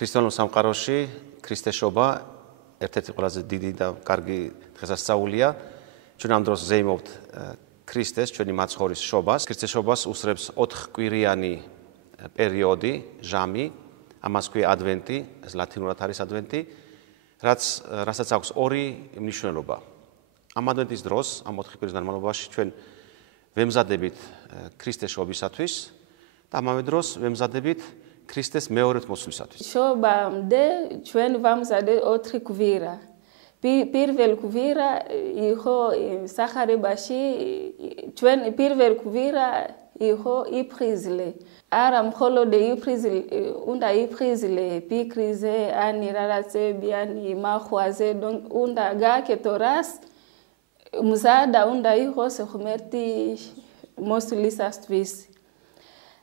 ქრისტიანულ სამყაროში ქრისტეშობა ერთ-ერთი ყველაზე დიდი და კარგი დღესასწაულია. ჩვენ ამ დროს ზეიმობთ ქრისტეს, ჩვენი მაცხოვრის შობას. ქრისტეშობას უსწრებს 4 კვირიანი პერიოდი, ჟამი, ამას ქვია ადვენტი, ეს ლათინურად არის ადვენტი, რასაც აქვს ორი მნიშვნელობა. ამ ადვენტის დროს, ამ 4 კვირის განმავლობაში ჩვენ ვემზადებით ქრისტეს შობისათვის და ამავე დროს ვემზადებით ქრისტეს მეორედ მოსვლისათვის. შობამდე ჩვენ ვამზადეთ 4 კვირა. პირველ კვირა იყო სახარებაში, ჩვენ პირველ კვირა იყო იფხიზლე. არა მხოლოდ უნდა იფხიზლე ფიქრზე, ან რაღაცები, ან მახვაზე, უნდა გააკეთო რას მზადა უნდა იყოს ღმერთი მოსვლისათვის.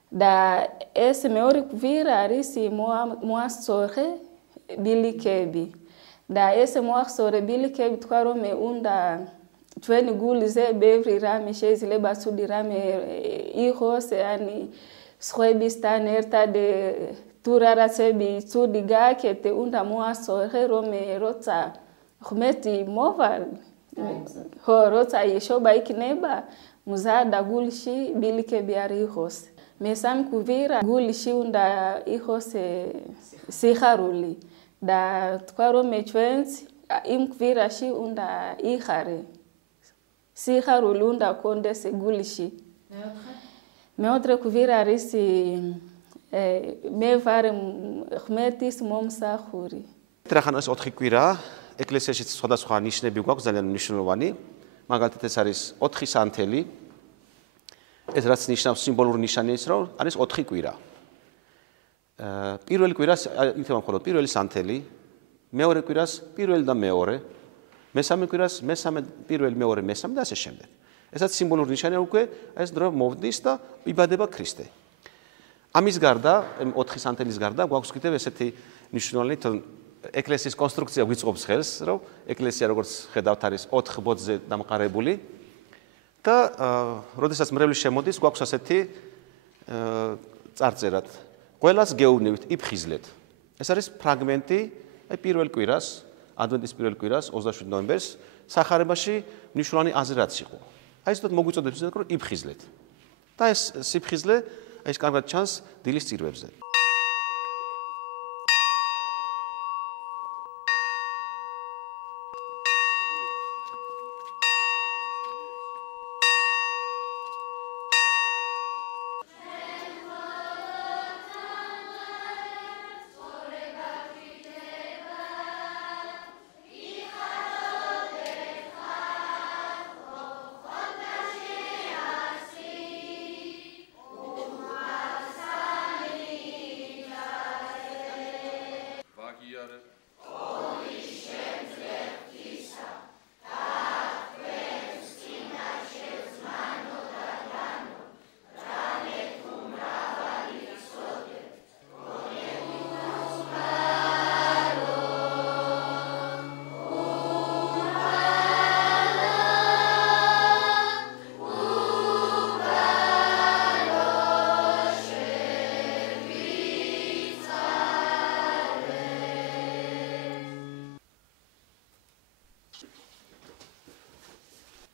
და ეს მეორე კვირა არის მოასწორე ბილიკები. და ეს მოასწორე ბილიკები თქვა რომ უნდა ჩვენი გულზე ბევრი რამე შეიძლება ცუდი რამე იყოს, ან სხვებისთან ერთად თუ რაღაცები ცუდი გააკეთე, უნდა მოასწორე რომ როცა ღმერთი მოვა, როცა შობა იქნება, მზადა გულში ბილიკები არ იყოს. მესამე კვირა გულში უნდა იყოს სიხარული და თქვა რომ ჩვენც იმ კვირაში უნდა იხარე. სიხარული უნდა კონდეს გულში. მეორე კვირა არის მე ვარ ღმერთის მომსახური. რახან ეს 4 კვირა ეკლესიაში სხვადასხვა ნიშნები გვაქვს ძალიან მნიშვნელოვანი. მაგალითად ეს არის 4 სანთელი. ეს რაც ნიშნავს სიმბოლური ნიშანი ის რომ არის 4 კვირა. პირველი კვირას იქნება მხოლოდ პირველი სანთელი, მეორე კვირას პირველი და მეორე, მესამე კვირას მესამე, პირველი, მეორე, მესამე და ასე შემდეგ. ესაც სიმბოლური ნიშანია უკვე ეს დრო მოვდის და იბადება ქრისტე. ამის გარდა, 4 სანთელის გარდა გვაქვს კიდევ ესეთი მნიშვნელოვანი ეკლესიის კონსტრუქცია გვიწყობს ხელს, რომ ეკლესია როგორც ხედავთ არის 4 ბოძზე დამყარებული. და როდესაც მრევლი შემოდის, გვაქვს ასეთი წარწერად. ყველას გეუბნებით, იფხიზლეთ. ეს არის ფრაგმენტი პირველ კვირას, ადვენტის პირველ კვირას, 27 ნოემბერს, სახარებაში მნიშვნელოვანი აზრაც იყო. აი ზუსტად მოგვიწოდებს, რომ იფხიზლეთ. და ეს სიფხიზლე, ეს კარგად ჩანს დილის წირვებზე.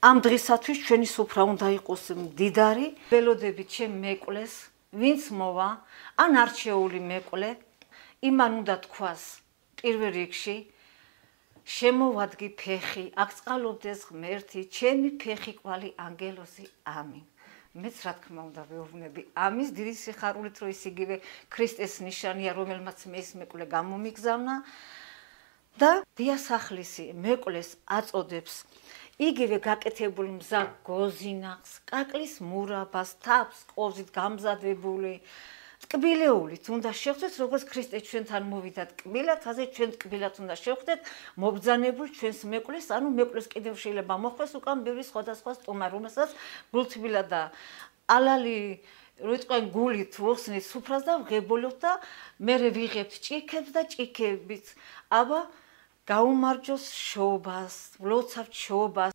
ამ დღისათვის ჩვენი სუფრა უნდა იყოს მდიდარი, ველოდებით ჩემ მეკლეს, ვინც მოვა, ან არჩეული მეკლე, იმან უნდა თქვას პირველ რიგში, შემოვადგი ფეხი, აქ წყალობდეს ღმერთი, ჩემი ფეხი კვალი ანგელოზი, ამინ. მეც რა თქმა უნდა ვეუბნები ამის დიდი სიხარულით, რომ ის იგივე ქრისტეს ნიშანია, რომელმაც მე ეს მეკლე გამომიგზავნა და დიასახლისი მეკლეს აწოდებს იგივე გაკეთებული მზა გოზინახს, კაკლის მურაბას, თაფს, ყოზით გამზადებული, ტკბილეულით უნდა შევხვდეთ, როგორც ქრისტე ჩვენთან მოვიდა ტკბილად, ასე ჩვენ ტკბილად უნდა შევხვდეთ მობრძანებულ ჩვენს მეკლეს, ანუ მეკლეს კიდევ შეიძლება მოხვდეს უკან ბევრი სხვადასხვა სტომა, რომელსაც გულთბილად და ალალი როიტყვენ გულით ვხსნით სუფრას და ვღებულობთ და მერე ვიღებთ ჭიქებს და ჭიქებით. აბა გაუმარჯოს შობას, ვლოცავთ შობას.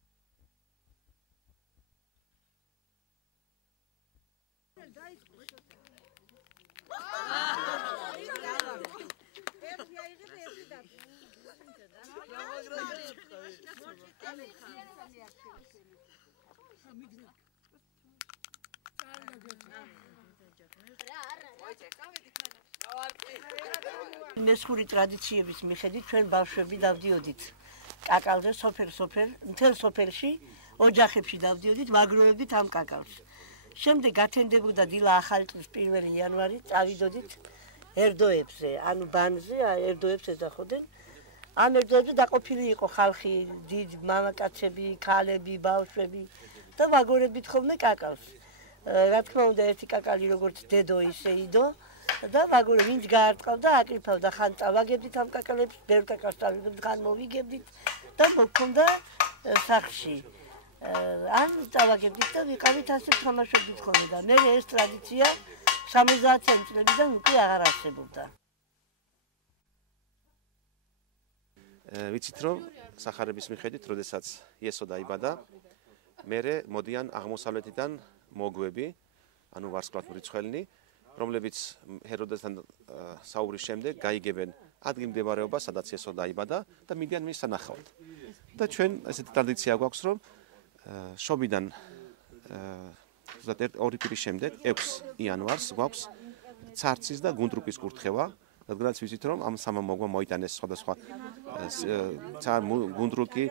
მესხური ტრადიციების მიხედვით ჩვენ ბავშვები დავდიოდით კაკალზე სოფელ მთელ სოფელში ოჯახებში დავდიოდით ვაგროვებით ამ კაკალს. შემდეგ გათენდებოდა დილა ახალი წლის 1 იანვარი წავიდოდით ერდოებზე, ანუ ბანზე, ერდოებს ეძახოდნენ. ამ ერდოებზე დაყოფილი იყო ხალხი, დიდ მამაკაცები, ქალები, ბავშვები და ვაგორებით ხოლმე კაკალს. რა თქმა უნდა, ერთი კაკალი როგორც დედო ისე იდო და ვაგორე ვინც გაარტყავდა, აკრიფავდა, ხან წავაგებდით ამ კაკალებს, ბევრ კაკალს წავიგებდით, ხან მოვიგებდით და მოქონდა სახლში. ან წავაგებდით და ვიყავით ასე თამაშობდით ხოლმე და მე ეს ტრადიცია 70 წლებიდან უკვე აღარ არსებობდა. ვიცით რომ სახარების მიხედვით, როდესაც იესო დაიბადა, მერე მოდიან აღმოსავლეთიდან მოგვები, ანუ ვარსკვლავთ მრიცხველნი, რომლებიც ჰეროდესთან საუბრის შემდეგ გაიგებენ ადგილმდებარეობას, სადაც იესო დაიბადა და მიდიან მის სანახავად. და ჩვენ ესეთი ტრადიცია გვაქვს, რომ შობიდან 2 კვირის შემდეგ 6 იანვარს გვაქვს ცარცის და გუნდრუკის კურთხევა, რადგანაც ვიცით რომ ამ სამა მოგმა მოიტანეს სხვადასხვა გუნდრუკი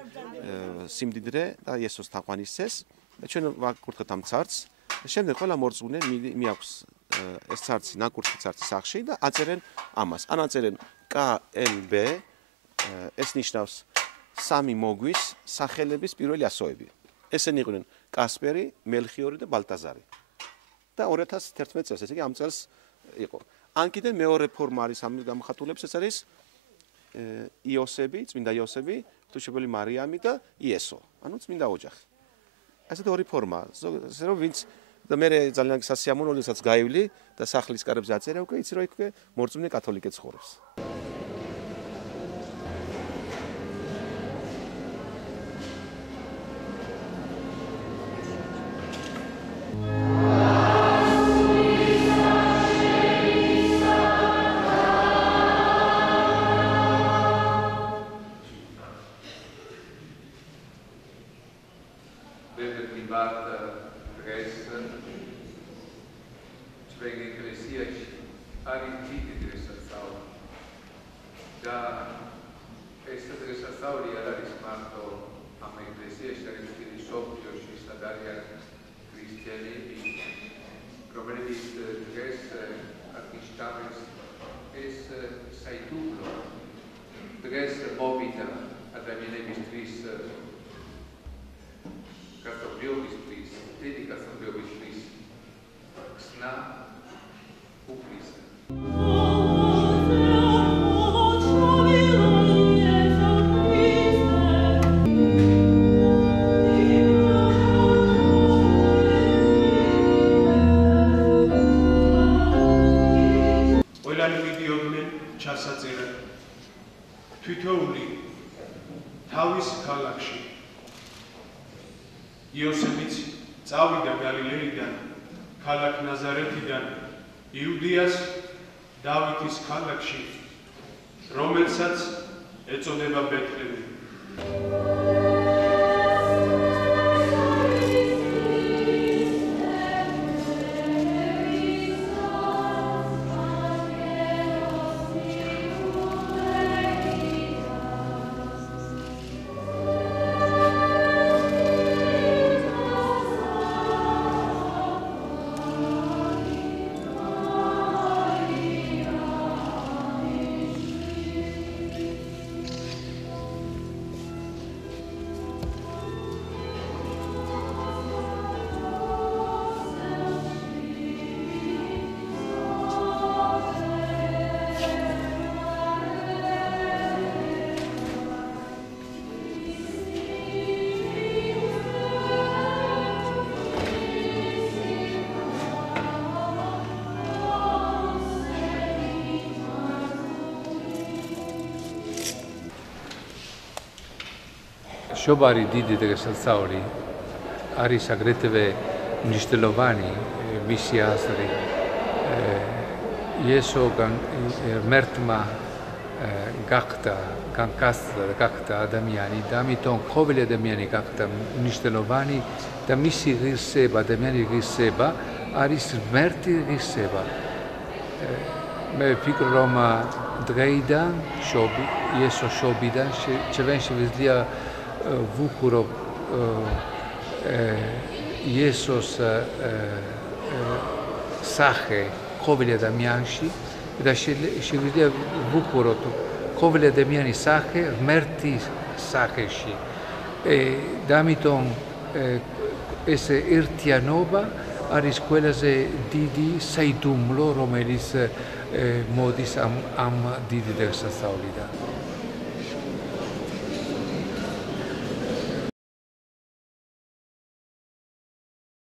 სიმდიდრე და იესოს თაყვანისცეს და ჩვენ ვაკურთხებთ ამ ცარცს. შემდეგ ყველა მორწმუნე მიაქვს ეს ცარცი, ნაკურთხი ცარცი სახში და აწერენ ამას. ან აწერენ KLB, ეს ნიშნავს სამი მოგვის სახელების პირველი ასოები. ესენი იყვნენ კასპერი, მელხიორი და ბალტაზარი. და 2011 წელს, ესე იგი ამ წელს იყო. ან კიდე მეორე ფორმა არის ამ გამხატულებს, ეს არის იოსები, წმინდა იოსები, ღვთისმშობელი მარიამი და იესო, ანუ წმინდა ოჯახი. ესეთი ორი ფორმა, ესე რომ ვინც და მე ძალიან სასიამოვნო, როდესაც გაივლი და სახლის კარებზე აწერე, უკვე იცი რომ იქ მორწმუნე კათოლიკე ცხოვრობს. თითოეული თავის ქალაქში. იოსებიც წავიდა გალილეიდან, ქალაქ ნაზარეთიდან იუდეას დავითის ქალაქში, რომელსაც ეწოდება ბეთლემი. შობარი დიდი დღესასწაული არის აგრეთვე მნიშვნელოვანი მისი აზრი. იესო ღმერთმა გახდა განკაცდა და გახდა ადამიანი და ამიტომ ყოველი ადამიანი გახდა მნიშვნელოვანი და მისი ღირსება, ადამიანის ღირსება არის ღმერთი ღირსება. მე ვფიქრობ, რომ დღეიდან იესოს შობიდან ჩვენ შევიძლია ვუხუროთ იესოს სახე ყოველი ადამიანში და შევიძლია ვუხუროთ ყოველი ადამიანის სახე ღმერთის სახეში. და ამიტომ ეს ერთიანობა არის ყველაზე დიდი საიდუმლო, რომელიც მოდის ამ დიდი დღესასწაულიდან.